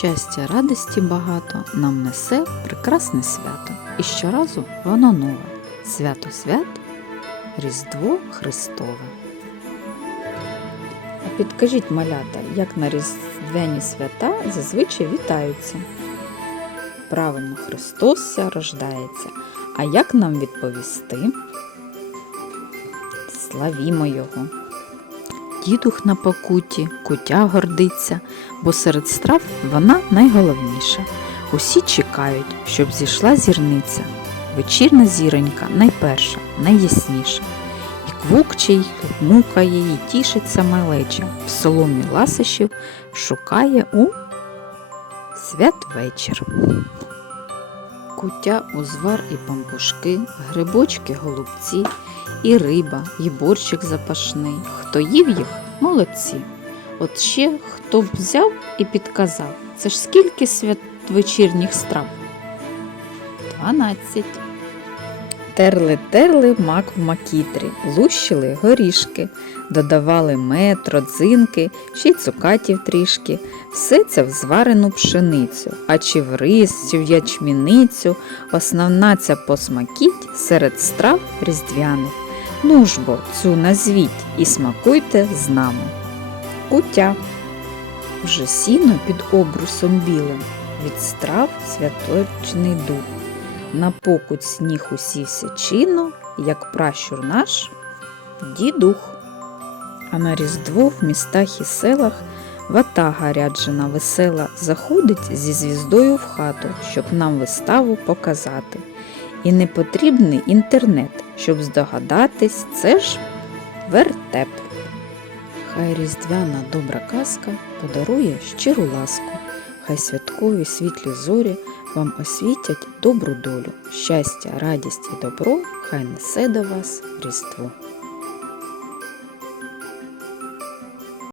щастя, радості багато нам несе прекрасне свято. І щоразу воно нове. Свято свят, Різдво Христове. А підкажіть, малята, як на різдвяні свята зазвичай вітаються? Правильно, Христос ся рождається. А як нам відповісти? Славімо Його. Дідух на покуті, кутя гордиться, бо серед страв вона найголовніша. Усі чекають, щоб зійшла зірниця. Вечірна зіронька найперша, найясніша. І квукче мукає, і тішиться малеча. В соломі ласощів шукає у святвечір. Куття, узвар і пампушки, грибочки, голубці, і риба, і борщик запашний. Хто їв їх, молодці. От ще хто б взяв і підказав, це ж скільки святвечірніх страв? Дванадцять. Терли терли мак в макітрі, лущили горішки, додавали мед, родзинки, ще й цукатів трішки. Все це в зварену пшеницю, а чи в рис, чи в ячміницю, основна ця посмакіть серед страв різдвяних. Ну ж бо цю назвіть і смакуйте з нами. Кутя. Вже сіно під обрусом білим, від страв святочний дух. На покуть сніг усівся чинно, як пращур наш дідух. А на різдво в містах і селах ватага ряджена весела заходить зі звіздою в хату, щоб нам виставу показати. І не потрібний інтернет, щоб здогадатись, це ж вертеп. Хай різдвяна добра казка подарує щиру ласку, хай святкові світлі зорі вам освітять добру долю, щастя, радість і добро, хай несе до вас Різдво.